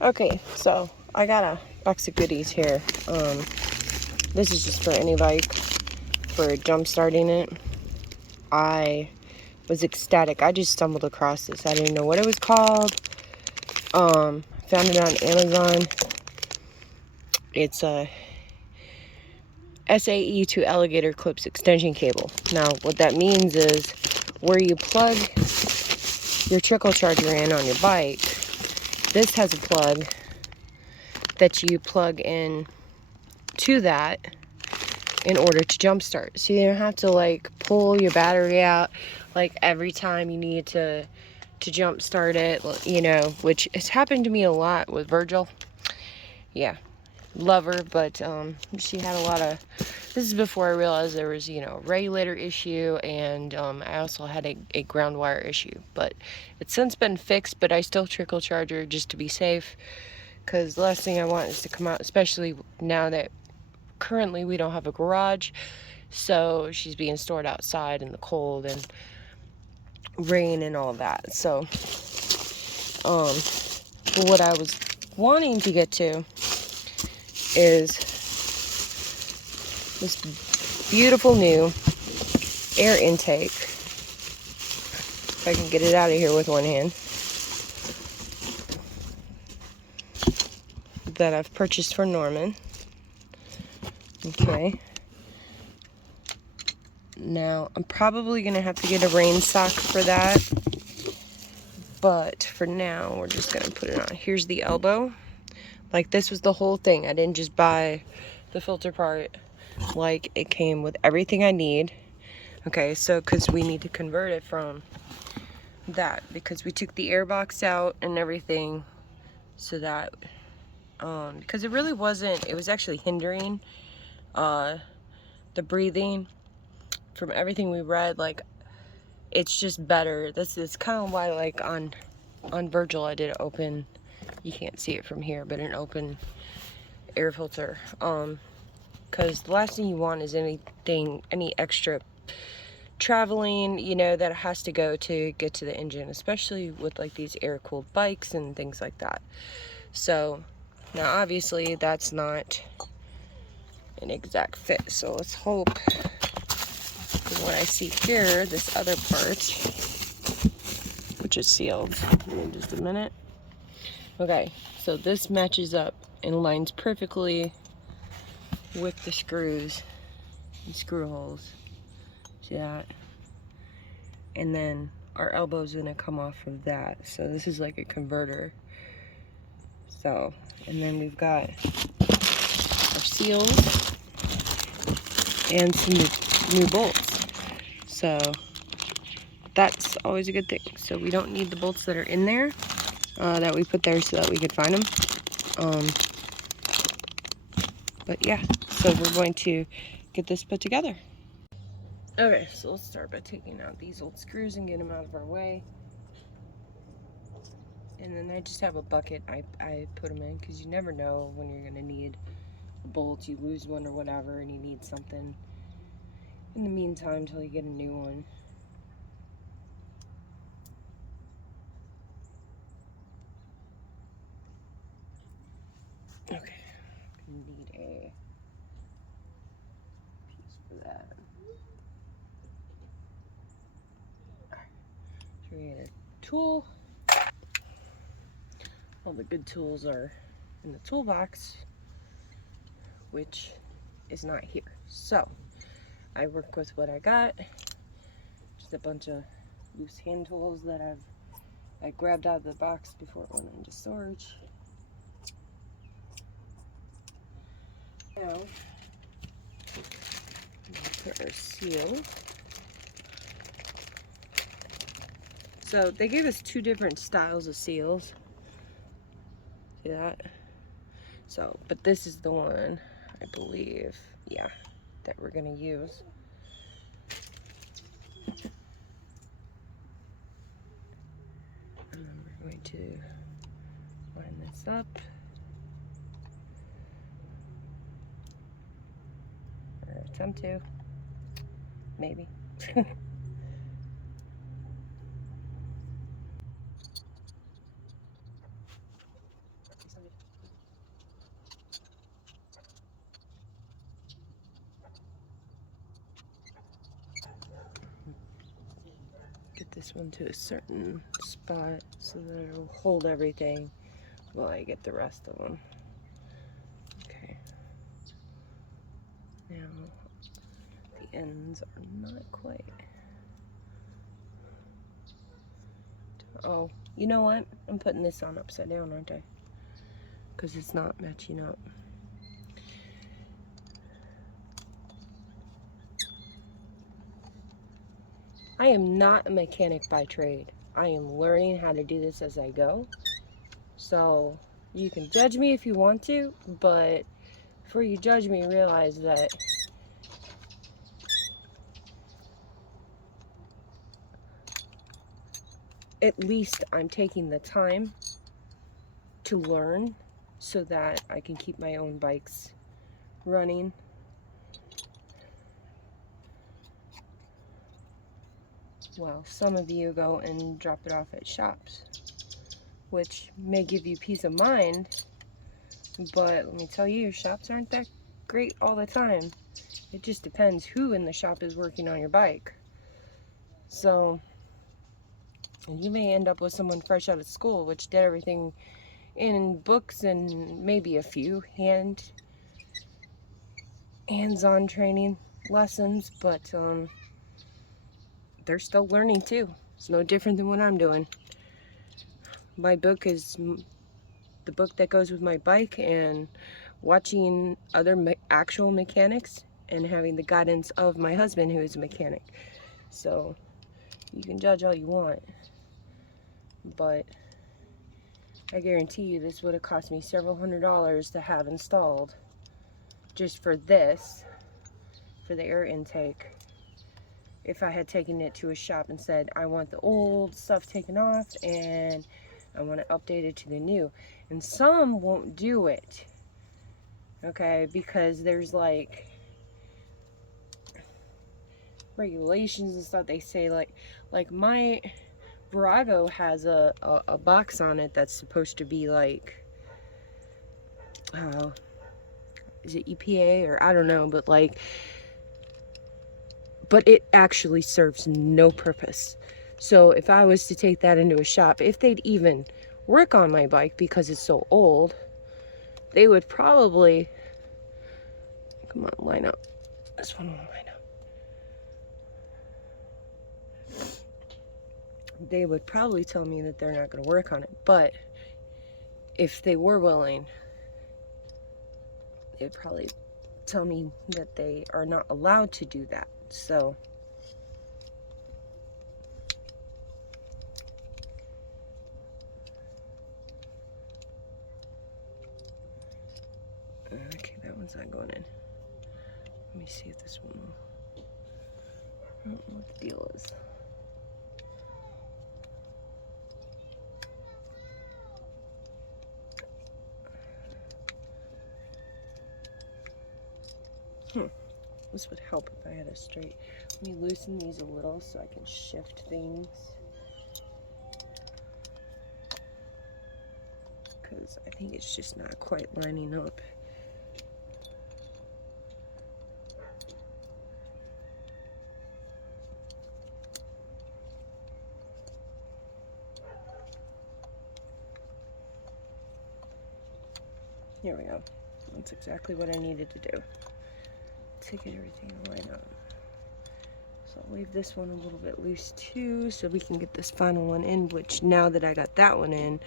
Okay, so I got a box of goodies here. This is just for any bike, for jump starting it. I was ecstatic. I just stumbled across this. I didn't know what it was called. Found it on Amazon. It's a SAE to alligator clips extension cable. Now, what that means is where you plug your trickle charger in on your bike, this has a plug that you plug in to that in order to jumpstart. So you don't have to like pull your battery out like every time you need to jumpstart it, you know, which has happened to me a lot with Virgil. Yeah, love her, but she had a lot of, this is before I realized there was, you know, a regulator issue, and I also had a ground wire issue, but it's since been fixed. But I still trickle charge her just to be safe, because the last thing I want is to come out, especially now that currently we don't have a garage, so she's being stored outside in the cold and rain and all that. So what I was wanting to get to is this beautiful new air intake. If I can get it out of here with one hand, that I've purchased for Norman. Okay. Now, I'm probably going to have to get a rain sock for that. But for now, we're just going to put it on. Here's the elbow. Like, this was the whole thing. I didn't just buy the filter part. Like, it came with everything I need. Okay, so because we need to convert it from that, because we took the air box out and everything, so that because it really wasn't, it was actually hindering the breathing. From everything we read, like, it's just better. This is kind of why, like, on Virgil I did open, you can't see it from here, but an open air filter, because the last thing you want is any extra traveling, you know, that has to go to get to the engine, especially with like these air cooled bikes and things like that. So now obviously that's not an exact fit, so let's hope what I see here, this other part, which is sealed. Give me just a minute. Okay, so this matches up and lines perfectly with the screws and screw holes. See that? And then our elbow's gonna come off of that. So this is like a converter. So, and then we've got our seals and some new bolts. So that's always a good thing. So we don't need the bolts that are in there, that we put there so that we could find them. But yeah, so we're going to get this put together. Okay, so let's start by taking out these old screws and get them out of our way. And then I just have a bucket I put them in, because you never know when you're gonna need a bolt. You lose one or whatever and you need something in the meantime until you get a new one. Okay, need a piece for that. Create a tool. All the good tools are in the toolbox, which is not here. So I work with what I got. Just a bunch of loose hand tools that I grabbed out of the box before it went into storage. Now, put our seal. So they gave us two different styles of seals. See that? So, but this is the one, I believe, yeah, that we're gonna use. And then we're going to line this up. Or attempt to. Maybe. this one to a certain spot so that it'll hold everything while I get the rest of them. Okay. Now, the ends are not quite. Oh, you know what? I'm putting this on upside down, aren't I? Because it's not matching up. I am not a mechanic by trade. I am learning how to do this as I go. So you can judge me if you want to, but before you judge me, realize that at least I'm taking the time to learn so that I can keep my own bikes running. Well, some of you go and drop it off at shops, which may give you peace of mind, but let me tell you, shops aren't that great all the time. It just depends who in the shop is working on your bike. So, and you may end up with someone fresh out of school, which did everything in books and maybe a few hands-on training lessons, but they're still learning too. It's no different than what I'm doing. My book is the book that goes with my bike, and watching other actual mechanics and having the guidance of my husband, who is a mechanic. So you can judge all you want, but I guarantee you this would have cost me several $100s to have installed just for this, for the air intake, if I had taken it to a shop and said, I want the old stuff taken off and I want it updated to the new. And some won't do it, okay, because there's like regulations and stuff. They say like my Virago has a box on it that's supposed to be like, is it EPA or I don't know, but like, but it actually serves no purpose. So if I was to take that into a shop, if they'd even work on my bike because it's so old, they would probably, come on, line up. This one won't line up. They would probably tell me that they're not going to work on it. But if they were willing, they'd probably tell me that they are not allowed to do that. So okay, that one's not going in. Let me see if this one will. I don't know what the deal is. This would help if I had a straight. Let me loosen these a little so I can shift things. Because I think it's just not quite lining up. Here we go. That's exactly what I needed to do to get everything to line up. So I'll leave this one a little bit loose too, so we can get this final one in, which now that I got that one in,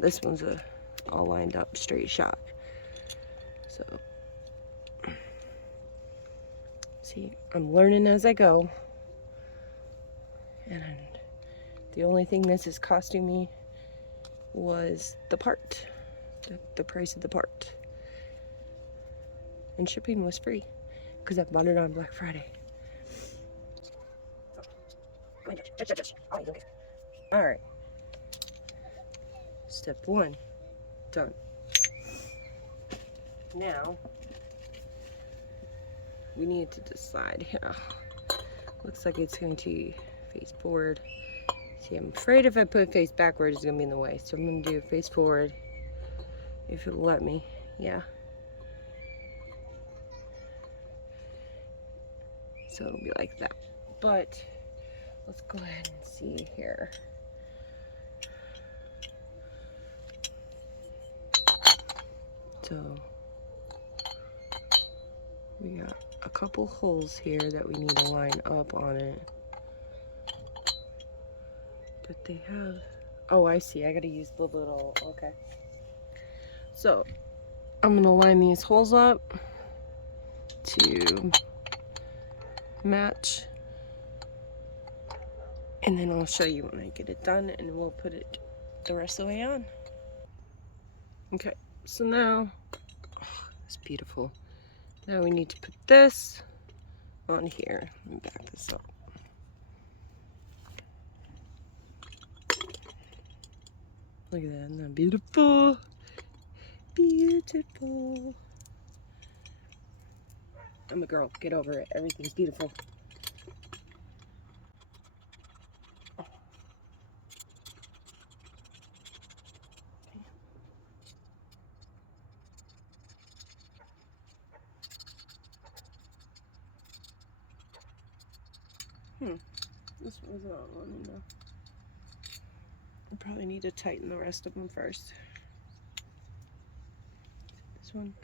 this one's all lined up straight shot. So, see, I'm learning as I go. And the only thing this is costing me was the part, the price of the part. And shipping was free because I bought it on Black Friday. All right. Step 1 done. Now we need to decide. Looks like it's going to face forward. See, I'm afraid if I put face backwards, it's gonna be in the way. So I'm gonna do face forward, if it'll let me. Yeah. So it'll be like that. But let's go ahead and see here. So we got a couple holes here that we need to line up on it. But they have, oh, I see, I gotta use the little, okay. So I'm gonna line these holes up to match, and then I'll show you when I get it done, and we'll put it the rest of the way on. Okay, so now, oh, it's beautiful. Now we need to put this on here. Let me back this up. Look at that, isn't that beautiful? Beautiful. I'm a girl, get over it. Everything's beautiful. This one's not running though. I probably need to tighten the rest of them first. This one.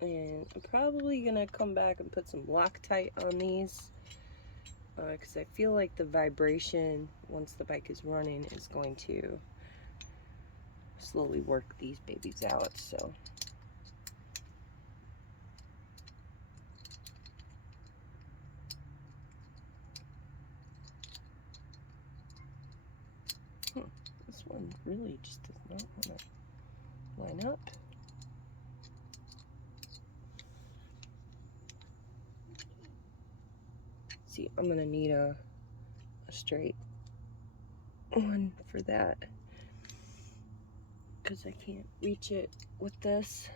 And I'm probably gonna come back and put some Loctite on these because I feel like the vibration once the bike is running is going to slowly work these babies out. So this one really just does not want to line up. See, I'm gonna need a straight one for that because I can't reach it with this.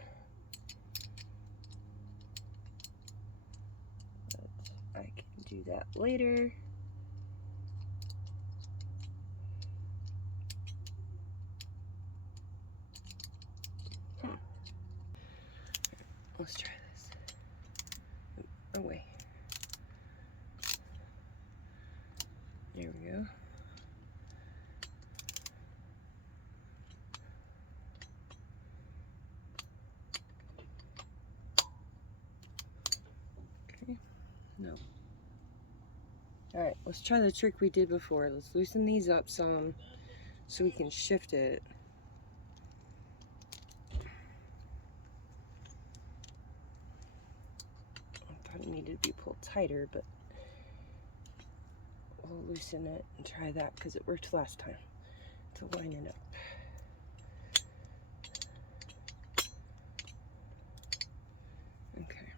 But I can do that later. Let's try this. Oh, wait. There we go. Okay. No. Alright, let's try the trick we did before. Let's loosen these up some so we can shift it. I thought it needed to be pulled tighter, but we'll loosen it and try that because it worked last time to line it up. Okay.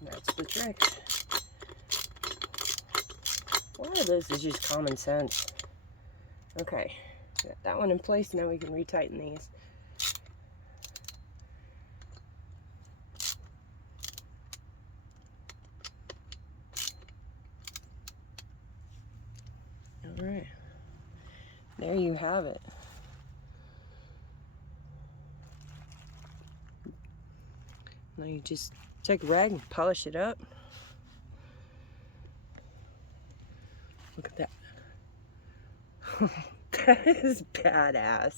That's the trick. A lot of this is just common sense. Okay, got that one in place. Now we can retighten these. All right, there you have it. Now you just take a rag and polish it up. Look at that. That is badass.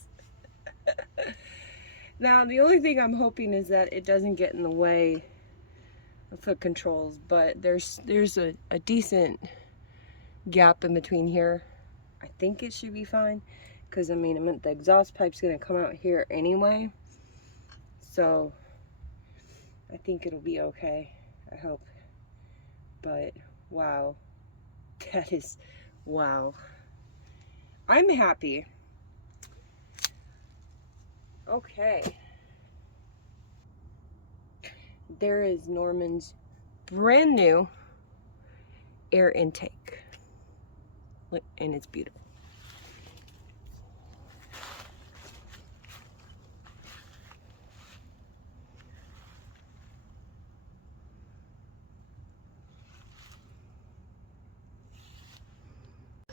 Now, the only thing I'm hoping is that it doesn't get in the way of foot controls, but there's a decent gap in between here. I think it should be fine, because I mean, the exhaust pipe's gonna come out here anyway, so I think it'll be okay. I hope. But wow, that is, wow. I'm happy. Okay. There is Norman's brand new air intake. And it's beautiful.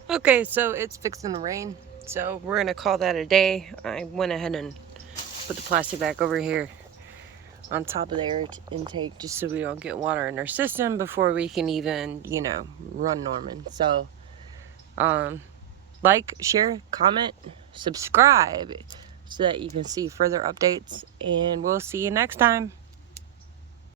Okay, so it's fixing to rain, so we're gonna call that a day. I went ahead and put the plastic back over here on top of the air intake just so we don't get water in our system before we can even, you know, run Norman. So like, share, comment, subscribe so that you can see further updates, and we'll see you next time.